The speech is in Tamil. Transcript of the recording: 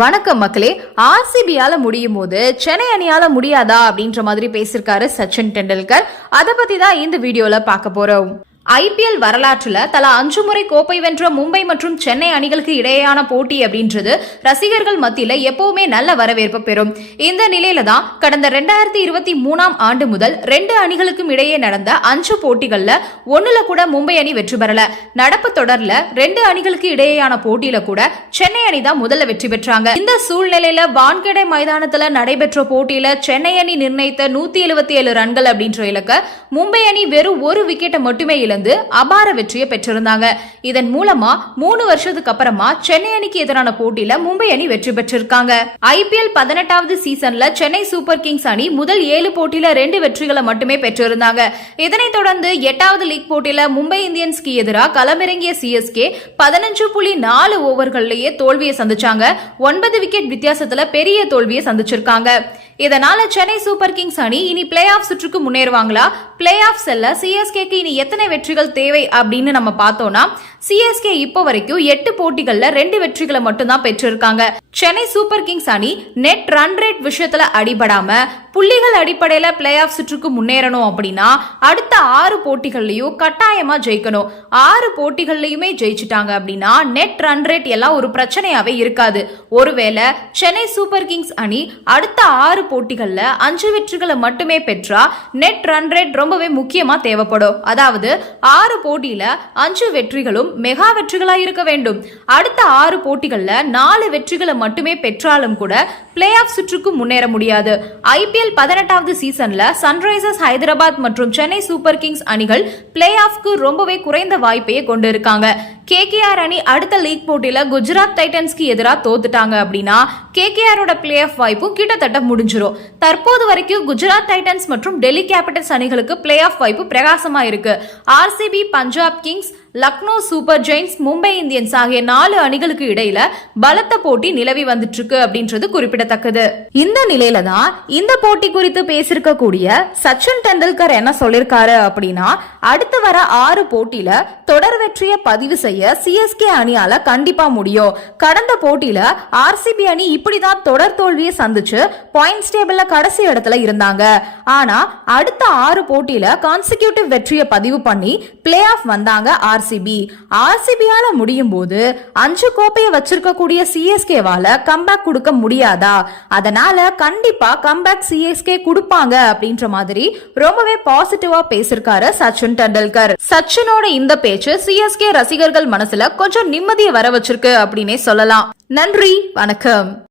வணக்கம் மக்களே ஆர்சிபியால முடியும் போது சென்னை அணியால முடியாதா அப்படின்ற மாதிரி பேசியிருக்காரு சச்சின் டெண்டுல்கர். அதை பத்தி தான் இந்த வீடியோல பார்க்க போறோம். ஐபிஎல் வரலாற்றில் தலா அஞ்சு முறை கோப்பை வென்ற மும்பை மற்றும் சென்னை அணிகளுக்கு இடையேயான போட்டி அப்படின்றது ரசிகர்கள் மத்தியில் எப்பவுமே நல்ல வரவேற்பு பெறும். இந்த நிலையில தான் கடந்த ரெண்டாயிரத்தி இருபத்தி மூணாம் ஆண்டு முதல் ரெண்டு அணிகளுக்கும் இடையே நடந்த அஞ்சு போட்டிகள்ல ஒண்ணுல கூட மும்பை அணி வெற்றி பெறல. நடப்பு தொடர்ல ரெண்டு அணிகளுக்கு இடையேயான போட்டியில கூட சென்னை அணி தான் முதல்ல வெற்றி பெற்றாங்க. இந்த சூழ்நிலையில வான்கடை மைதானத்துல நடைபெற்ற போட்டியில சென்னை அணி நிர்ணயித்த நூத்தி எழுபத்தி ஏழு ரன்கள் அப்படின்ற இலக்க மும்பை அணி வெறும் ஒரு விக்கெட்டை மட்டுமே இழந்து அபார வெற்றியை பெற்றிருந்தாங்க. இதன் மூலமா மூணு வருஷத்துக்கு அப்புறமா சென்னை அணிக்கு எதிரான போட்டியில மும்பை அணி வெற்றி பெற்றிருக்காங்க. ஐபிஎல் பதினெட்டாவது சீசன்ல சென்னை சூப்பர் கிங்ஸ் அணி முதல் ஏழு போட்டியில ரெண்டு வெற்றிகளை மட்டுமே பெற்றிருந்தாங்க. இதனைத் தொடர்ந்து எட்டாவது லீக் போட்டியில மும்பை இந்தியன்ஸ்க்கு எதிராக களமிறங்கிய சிஎஸ்கே பதினஞ்சு புள்ளி நாலு ஓவர்கள்லயே தோல்வியை சந்திச்சாங்க. ஒன்பது விக்கெட் வித்தியாசத்துல பெரிய தோல்வியை சந்திச்சிருக்காங்க. இதனால சென்னை சூப்பர் கிங்ஸ் அணி இனி பிளே ஆஃப் சுற்றுக்கு முன்னேறுவாங்களா? பிளே ஆஃப் செல்ல சிஎஸ்கேக்கு இனி எத்தனை வெற்றிகள் தேவை அப்படின்னு நம்ம பார்த்தோம்னா சிஎஸ்கே இப்போ வரைக்கும் எட்டு போட்டிகள்ல ரெண்டு வெற்றிகளை மட்டும்தான் பெற்றிருக்காங்க. சென்னை சூப்பர் கிங்ஸ் அணி நெட் ரன் ரேட் விஷயத்துல அடிபடாம புள்ளிகள் அடிப்படையில் பிளே ஆஃப் சுற்றுக்கு முன்னேறணும் அப்படின்னா அடுத்த ஆறு போட்டிகள்லையும் கட்டாயமாக ஜெயிக்கணும். ஆறு போட்டிகள்லையுமே ஜெயிச்சிட்டாங்க அப்படின்னா நெட் ரன் ரேட் எல்லாம் ஒரு பிரச்சனையாகவே இருக்காது. ஒருவேளை சென்னை சூப்பர் கிங்ஸ் அணி அடுத்த ஆறு போட்டிகளில் அஞ்சு வெற்றிகளை மட்டுமே பெற்றா நெட் ரன் ரேட் ரொம்பவே முக்கியமாக தேவைப்படும். அதாவது ஆறு போட்டியில் அஞ்சு வெற்றிகளும் மெகா வெற்றிகளாக இருக்க வேண்டும். அடுத்த ஆறு போட்டிகளில் நாலு வெற்றிகளை மட்டுமே பெற்றாலும் கூட பிளே ஆஃப் சுற்றுக்கு முன்னேற முடியாது. ஐபிஎல் பதினெட்டாவது சீசன்ல சன்ரைசர்ஸ் ஹைதராபாத் மற்றும் சென்னை சூப்பர் கிங்ஸ் அணிகள் பிளே ஆஃப்க்கு ரொம்பவே குறைந்த வாய்ப்பையே கொண்டு இருக்காங்க கேகேஆர் அணி அடுத்த லீக் போட்டியில குஜராத் டைட்டன்ஸ்க்கு எதிராக தோத்துட்டாங்க அப்படின்னா கேகேஆரோட பிளே ஆஃப் வாய்ப்பும் கிட்டத்தட்ட முடிஞ்சிடும் தற்போது வரைக்கும் குஜராத் டைட்டன்ஸ் மற்றும் டெல்லி கேபிட்டல்ஸ் அணிகளுக்கு பிளே ஆஃப் வாய்ப்பு பிரகாசமா இருக்கு. RCB Punjab Kings Lucknow Super Giants Mumbai Indians ஆகிய நாலு அணிகளுக்கு இடையில பலத்த போட்டி நிலவி வந்துட்டு இருக்கு அப்படின்றது குறிப்பிடத்தக்கது. இந்த நிலையில தான் இந்த போட்டி குறித்து பேசியிருக்கக்கூடிய சச்சின் டெண்டுல்கர் என்ன சொல்லிருக்காரு அப்படின்னா அடுத்து வர ஆறு போட்டியில தொடர் வெற்றியை பதிவு செய்ய செய்ய சிஎஸ்கே அணியால கண்டிப்பா முடியும். கடந்த போட்டியில ஆர்சிபி அணி இப்படிதான் தொடர் தோல்வியை சந்திச்சு பாயிண்ட்ஸ் டேபிள்ல கடைசி இடத்துல இருந்தாங்க. ஆனா அடுத்த ஆறு போட்டியில கான்சிக்யூட்டிவ் வெற்றியை பதிவு பண்ணி பிளே ஆஃப் வந்தாங்க ஆர்சிபி ஆர்சிபியால முடியும் போது அஞ்சு கோப்பையை வச்சிருக்க கூடிய சிஎஸ்கேவால கம்பேக் கொடுக்க முடியாதா? அதனால கண்டிப்பா கம்பேக் சிஎஸ்கே கொடுப்பாங்க அப்படின்ற மாதிரி ரொம்பவே பாசிட்டிவா பேசிருக்காரு சச்சின் டெண்டுல்கர். சச்சினோட இந்த பேச்சு சிஎஸ்கே ரசிகர்கள் மனசுல கொஞ்சம் நிம்மதியை வர வச்சிருக்கு அப்படின்னே சொல்லலாம். நன்றி வணக்கம்.